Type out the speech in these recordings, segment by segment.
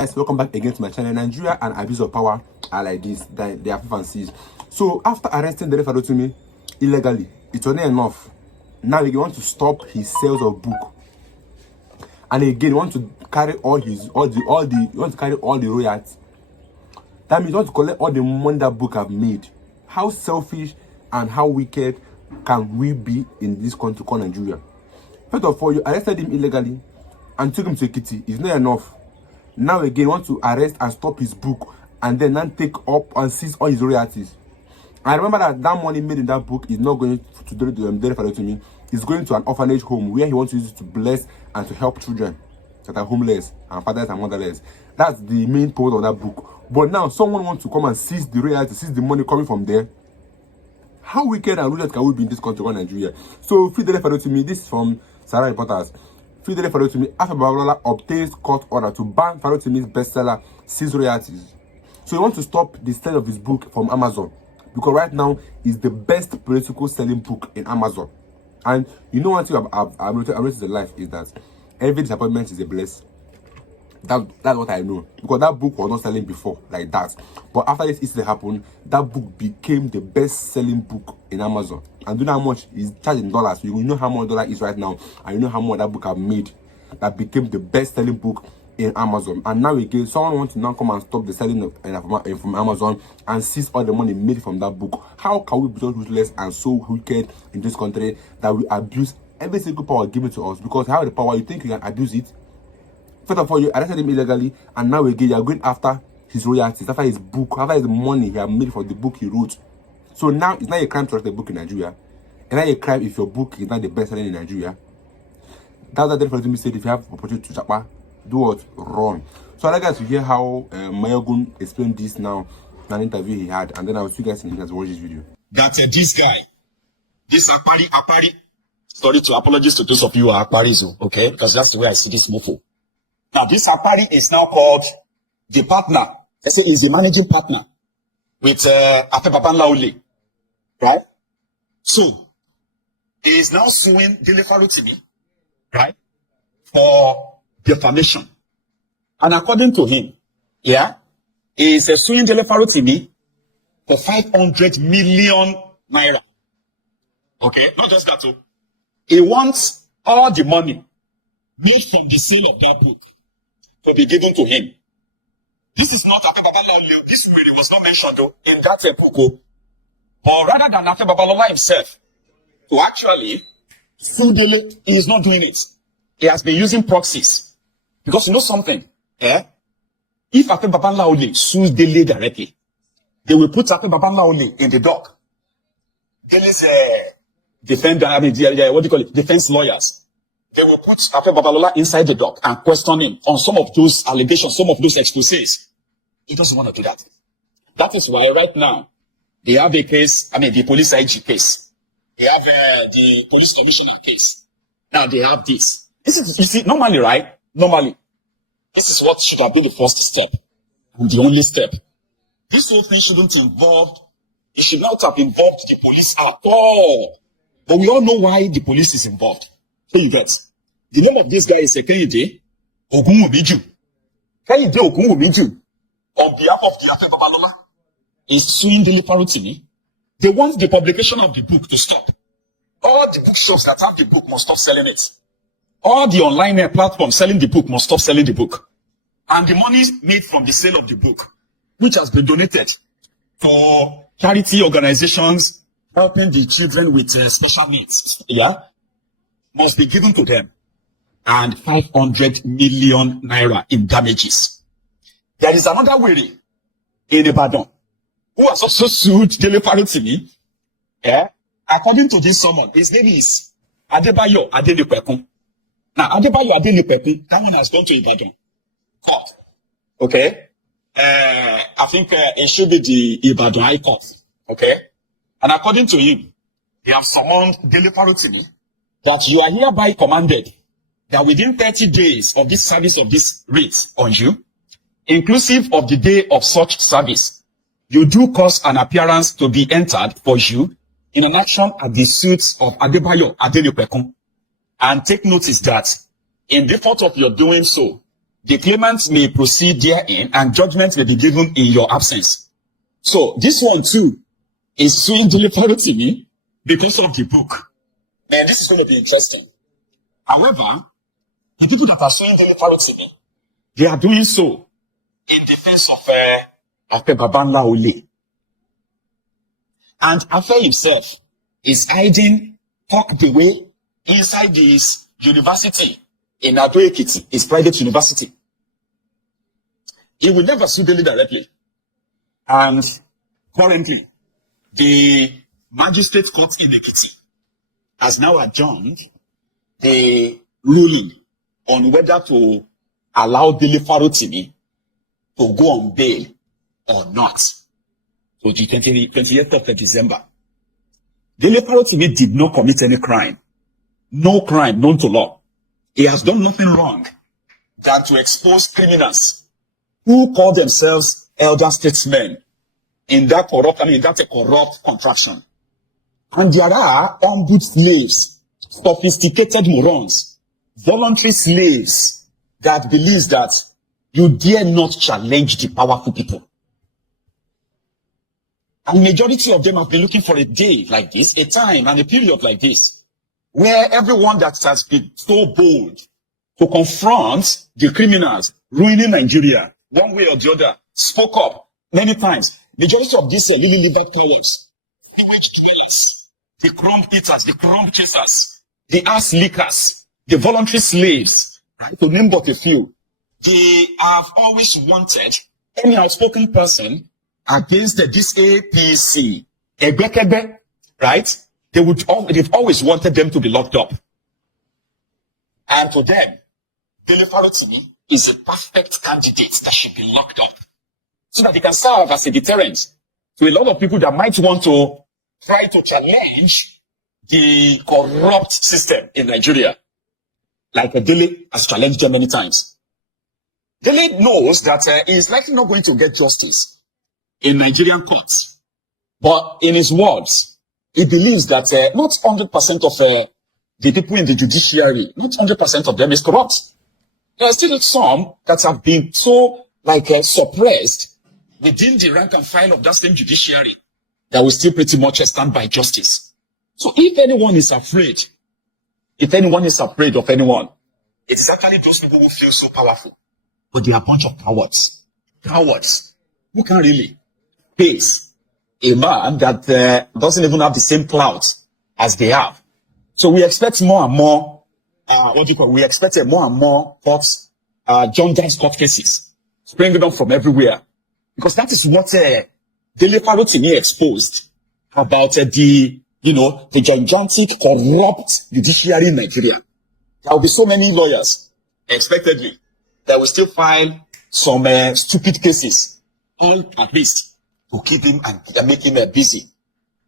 Guys, welcome back again to my channel. Nigeria and abuse of power are like this. They are fancies. So after arresting Dele Farotimi illegally, it wasn't enough. Now we want to stop his sales of book, and again want to carry all the royalties. That means you want to collect all the money that book have made. How selfish and how wicked can we be in this country called Nigeria? First of all, you arrested him illegally and took him to Ekiti. It's not enough. Now again, want to arrest and stop his book and then take up and seize all his royalties. And remember that money made in that book is not going to Dele Farotimi. It's going to an orphanage home where he wants to use it to bless and to help children that are homeless and fathers and motherless. That's the main purpose of that book. But now someone wants to come and seize the royalties, seize the money coming from there. How wicked and ruthless can we be in this country called Nigeria? So free Dele Farotimi. This is from Sarah Reporters. Free Dele Farotimi. Afe Babalola obtains court order to ban Farotimi's bestseller Seize Royalties. So he wants to stop the sale of his book from Amazon, because right now is the best political selling book in Amazon. And you know one thing I've noticed in life is that every disappointment is a blessing. That's what I know, because that book was not selling before like that, but after this incident happened, that book became the best-selling book in Amazon. And do you know how much is charged in dollars? You know how much dollar is right now, and you know how much that book have made. That became the best-selling book in Amazon. And now again, someone wants to now come and stop the selling from Amazon and seize all the money made from that book. How can we be so ruthless and so wicked in this country that we abuse every single power given to us? Because how the power, you think you can abuse it? First of all, you arrested him illegally, and now again you are going after his royalties, after his book, after his money he has made for the book he wrote. So now it's not a crime to write a book in Nigeria. It's not a crime if your book is not the best selling in Nigeria. That's what Dele Farotimi said. If you have opportunity to chapa, do what? Run. So I'd like guys to hear how Mayogun explained this now in an interview he had, and then I'll see you guys in the next watch this video. That this guy, this Akpari, sorry to apologize to those of you who are Akparis, okay? Because that's the way I see this mofo. Now, this Akpari is now called the partner. I say he's the managing partner with Afe Babalola, right? So, he is now suing Dele Farotimi, right, for defamation. And according to him, yeah, he is suing Dele Farotimi for 500 million naira. Okay, not just that. He wants all the money made from the sale of that book to be given to him. This is not Afe Babalola. This way, it was not mentioned though in that book. But rather than Afe Babalola himself to actually sue Dele, he is not doing it. He has been using proxies. Because you know something, eh? If Afe Babalola sues Dele directly, they will put Afe Babalola in the dock. Dele's defender, what do you call it? Defense lawyers. They will put Afe Babalola inside the dock and question him on some of those allegations, some of those exposés. He doesn't want to do that. That is why right now, they have a case, the police IG case. They have the police commissioner case. Now they have this. This is, you see, normally, right? Normally, this is what should have been the first step and the only step. This whole thing shouldn't involve, it should not have involved the police at all. But we all know why the police is involved. So you get, the name of this guy is Kehinde Ogunwumiju. Kehinde Ogunwumiju, on behalf of the Afe Babalola, is suing Dele Farotimi. They want the publication of the book to stop. All the bookshops that have the book must stop selling it. All the online platforms selling the book must stop selling the book. And the money made from the sale of the book, which has been donated for charity organizations helping the children with special needs, yeah, must be given to them, and 500 million naira in damages. There is another weary in Ibadan who has also sued Dele Farotimi. According to this someone, his name is Adebayo Adelipekun. Now, Adebayo Adelipekun, that one has gone to Ibadan court. Okay? I think it should be the Ibadan High Court. Okay? And according to him, they have summoned Dele Farotimi that you are hereby commanded that within 30 days of this service of this writ on you, inclusive of the day of such service, you do cause an appearance to be entered for you in an action at the suits of Adebayo Adelipekun. And take notice that in default of your doing so, the claimant may proceed therein, and judgment may be given in your absence. So this one too is suing Dele Farotimi because of the book. And this is going to be interesting. However, the people that are suing Dele Farotimi, they are doing so in defense of Afe Babalola. And Afe himself is hiding tucked away inside this university in Ado Ekiti, his private university. He will never sue Dele directly. And currently, the magistrate court in Ekiti has now adjourned the ruling on whether to allow Dele Farotimi to go on bail or not. So the 28th of December. Dele Farotimi did not commit any crime. No crime known to law. He has done nothing wrong than to expose criminals who call themselves elder statesmen in that corrupt contraction. And there are on-boot slaves, sophisticated morons, voluntary slaves that believes that you dare not challenge the powerful people. And majority of them have been looking for a day like this, a time and a period like this, where everyone that has been so bold to confront the criminals ruining Nigeria, one way or the other, spoke up many times. Majority of these lily-livered powers, the crumb eaters, the crumb chasers, the ass lickers, the voluntary slaves, right, to name but a few, they have always wanted any outspoken person against this APC, Egbekebe, right? They've always wanted them to be locked up. And to them, Dele Farotimi is a perfect candidate that should be locked up, so that they can serve as a deterrent to a lot of people that might want to try to challenge the corrupt system in Nigeria, like Dele has challenged them many times. Dele knows that he is likely not going to get justice in Nigerian courts, but in his words, he believes that not 100% of the people in the judiciary, not 100% of them is corrupt. There are still some that have been so suppressed within the rank and file of that same judiciary that will still pretty much stand by justice. So if anyone is afraid of anyone, it's actually those people who feel so powerful. But they are a bunch of cowards. Cowards who can't really face a man that doesn't even have the same clout as they have. So we expect more and more, we expect more and more courts, John Dance court cases springing up from everywhere. Because that is what Dele Farotimi exposed about the gigantic corrupt judiciary in Nigeria. There will be so many lawyers, expectedly, that will still file some stupid cases, all at least to keep him and make him busy.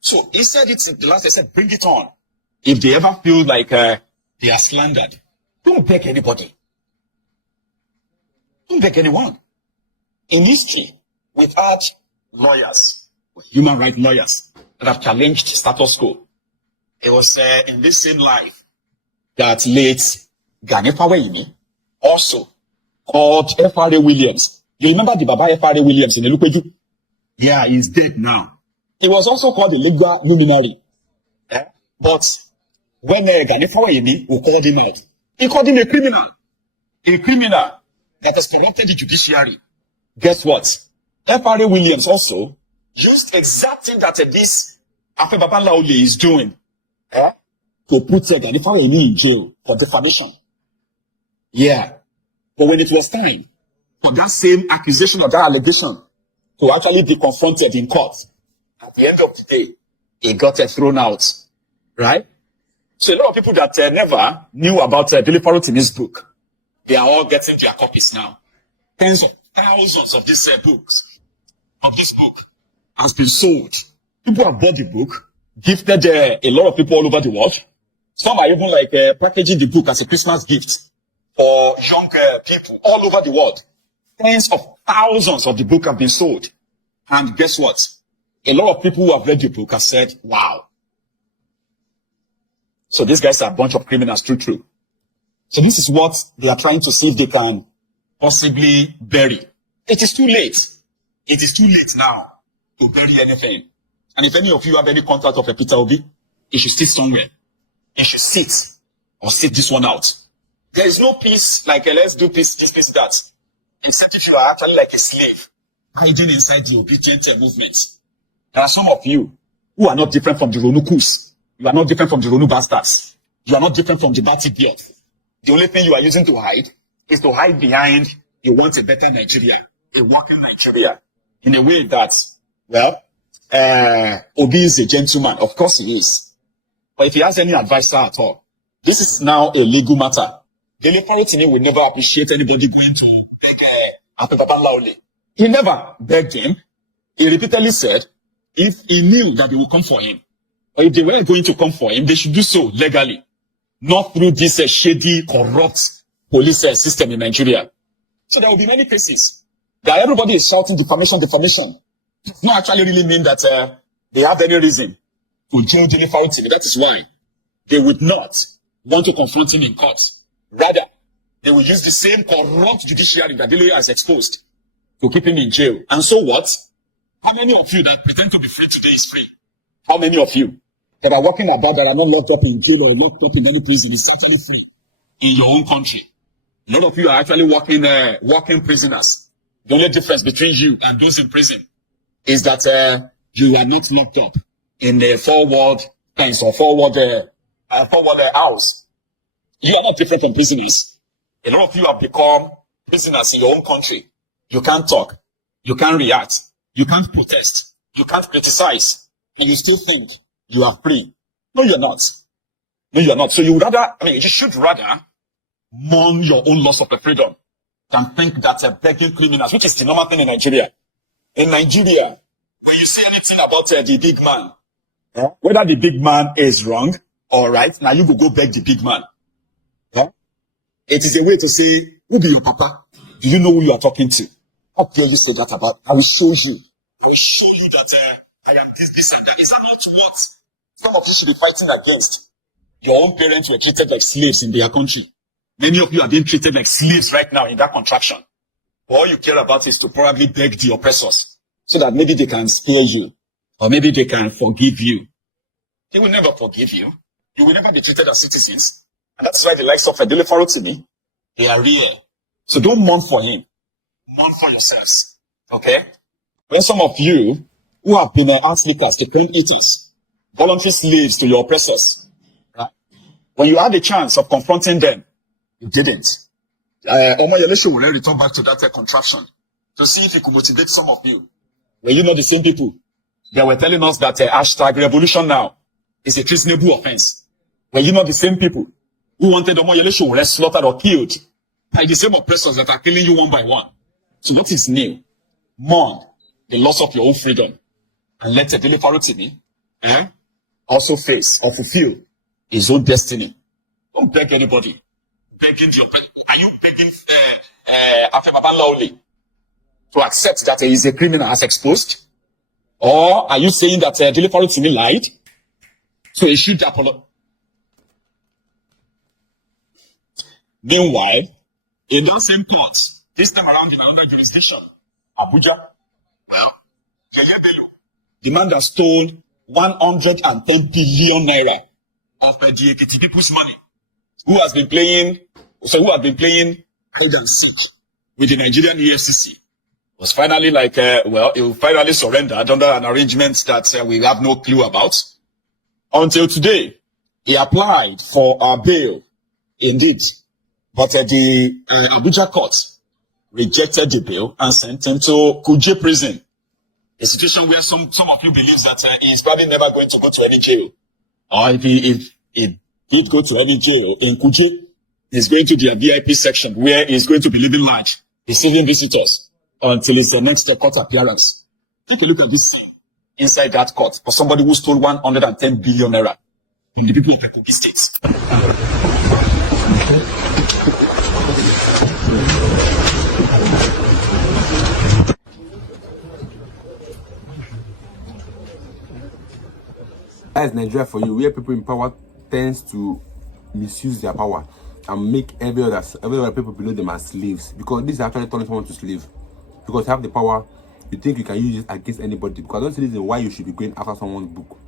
So he said it in the last, they said, bring it on. If they ever feel like they are slandered, don't beg anybody. Don't beg anyone. In history, we've had lawyers, human rights lawyers, that have challenged status quo. It was in this same life that late Gani Faweyimi also called F.R.A. Williams. You remember the Baba F.R.A. Williams in Elupeju? Yeah, he's dead now. He was also called a legal luminary. But when Gani Faweyimi called him out, he called him a criminal. A criminal that has corrupted the judiciary. Guess what? F.R.A. Williams also used exact thing that this Afe Babalola is doing to put Gani Faweyimi in jail for defamation. Yeah. But when it was time for that same accusation or that allegation to actually be confronted in court, at the end of the day, he got thrown out. Right? So a lot of people that never knew about Dele Farotimi's book, they are all getting their copies now. Tens of thousands of these books, of this book, has been sold. People have bought the book, gifted a lot of people all over the world. Some are even packaging the book as a Christmas gift for young people all over the world. Tens of thousands of the book have been sold. And guess what? A lot of people who have read the book have said, wow. So these guys are a bunch of criminals, true. So this is what they are trying to see if they can possibly bury. It is too late. It is too late now to bury anything. And if any of you have any contact of a Peter Obi, it should sit somewhere. It should sit or sit this one out. There is no peace like let's do peace, this, peace, that. Except if you are actually like a slave hiding inside the obedient movement. There are some of you who are not different from the Ronukus. You are not different from the Ronu bastards. You are not different from the Bati beard. The only thing you are using to hide is to hide behind you want a better Nigeria, a working Nigeria, in a way that, well, Obi is a gentleman. Of course he is. But if he has any advisor at all, this is now a legal matter. Dele Farotimi will never appreciate anybody going to beg Afe Babalola. He never begged him. He repeatedly said, if he knew that they would come for him, or if they were going to come for him, they should do so legally, not through this shady, corrupt police system in Nigeria. So there will be many cases that everybody is shouting defamation, defamation. It does not actually really mean that they have any reason to jail Dele Farotimi. That is why they would not want to confront him in court. Rather, they will use the same corrupt judiciary that Dele has exposed to keep him in jail. And so what? How many of you that pretend to be free today is free? How many of you that are walking about that are not locked up in jail or locked up in any prison is actually free in your own country? A lot of you are actually walking prisoners. The only difference between you and those in prison is that you are not locked up in the forward fence or forward house. You are not different from prisoners. A lot of you have become prisoners in your own country. You can't talk. You can't react. You can't protest. You can't criticize. And you still think you are free. No, you're not. No, you're not. So you should rather mourn your own loss of the freedom than think that begging criminals, which is the normal thing in Nigeria. In Nigeria, when you say anything about the big man, whether the big man is wrong or right, now you go beg the big man. It is a way to say, who be your papa? Do you know who you are talking to? How dare you say that about? I will show you. I will show you that I am this, and that. Is that not what some of you should be fighting against? Your own parents were treated like slaves in their country. Many of you are being treated like slaves right now in that contraction. All you care about is to probably beg the oppressors so that maybe they can spare you or maybe they can forgive you. They will never forgive you. You will never be treated as citizens. And that's why the likes of Dele Farotimi, they are real. So don't mourn for him. Mourn for yourselves. Okay? When some of you who have been art slickers, the crane eaters, voluntary slaves to your oppressors, right? When you had the chance of confronting them, you didn't. Omo Yelesho will return back to that contraption to see if he could motivate some of you. Were you not the same people that were telling us that hashtag revolution now is a treasonable offense? Were you not the same people who wanted Omo Yelesho slaughtered or killed by the same oppressors that are killing you one by one? So what is new? Mourn the loss of your own freedom and let Dele Farotimi also face or fulfill his own destiny. Don't beg anybody. Are you begging Afe Babalola to accept that he is a criminal as exposed? Or are you saying that Dele Farotimi lied? So he should apologize. Meanwhile, in that same court, this time around in another jurisdiction, Abuja, well, the man that stole 110 billion naira of the Ekiti people's money, who has been playing hide and seek with the Nigerian EFCC, was finally he finally surrendered under an arrangement that we have no clue about. Until today, he applied for a bail, indeed, but the Abuja court rejected the bail and sent him to Kuje prison, a situation where some of you believe that he is probably never going to go to any jail. Or if he did go to any jail in Kuje, he's going to the VIP section where he's going to be living large, receiving visitors until his next court appearance. Take a look at this scene inside that court for somebody who stole 110 billion naira from the people of the Kogi State. That is Nigeria for you, where people in power tends to misuse their power. and make every other people below them as slaves, because this is actually turning someone to slave. Because you have the power, you think you can use it against anybody. Because I don't see reason why you should be going after someone's book.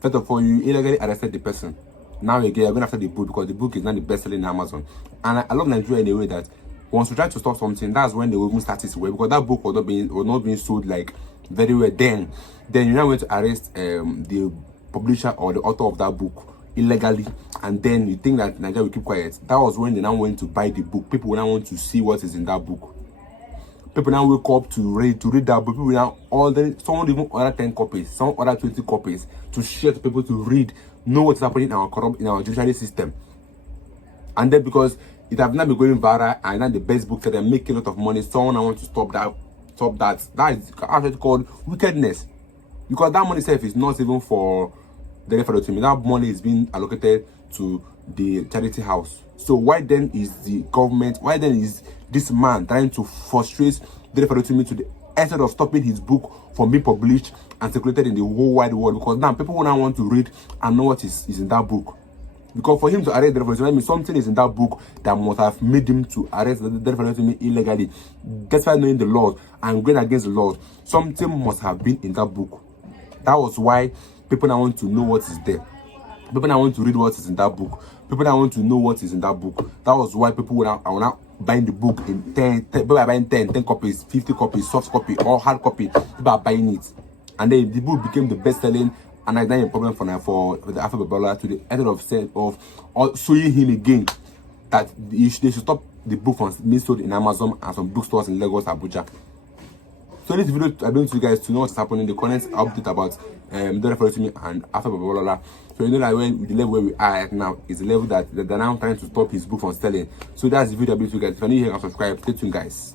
First of all, you illegally arrested the person. Now again, you're going after the book because the book is not the best selling in Amazon. And I love Nigeria in a way that once you try to stop something, that's when they will even start its way, because that book was not being sold like very well. Then you're now going to arrest the publisher or the author of that book illegally, and then you think that Nigeria will keep quiet. That was when they now went to buy the book. People will now want to see what is in that book. People now wake up to read that book. People now someone even order 10 copies, some order 20 copies to share to people to read, know what's happening in our judiciary system. And then because it have not been going viral and now the best book that make a lot of money, someone now want to stop that. That is actually called wickedness. Because that money itself is not even for Dele Farotimi. That money is being allocated to the charity house. So why then is the government, why then is this man trying to frustrate Dele Farotimi to the extent of stopping his book from being published and circulated in the whole wide world? Because now people will now want to read and know what is in that book. Because for him to arrest Dele Farotimi, I mean, something is in that book that must have made him to arrest Dele Farotimi illegally. Despite knowing the laws and going against the laws, something must have been in that book. That was why people now want to know what is there. People now want to read what is in that book. People now want to know what is in that book. That was why people are now buying the book in 10. People are buying 10 copies, 50 copies, soft copy, or hard copy. People are buying it. And then the book became the best selling, and that's not a problem for the Afe Babalola to the end of showing him again that they should stop the book from being sold in Amazon and some bookstores in Lagos, Abuja. So in this video, I bring to you guys to know what's happening in the comments update about Dele Farotimi and Afe Babalola. So you know that the level where we are right now is the level that they're now trying to stop his book from selling. So that's the video I bring to you guys. If you're new here, subscribe. Stay tuned, guys.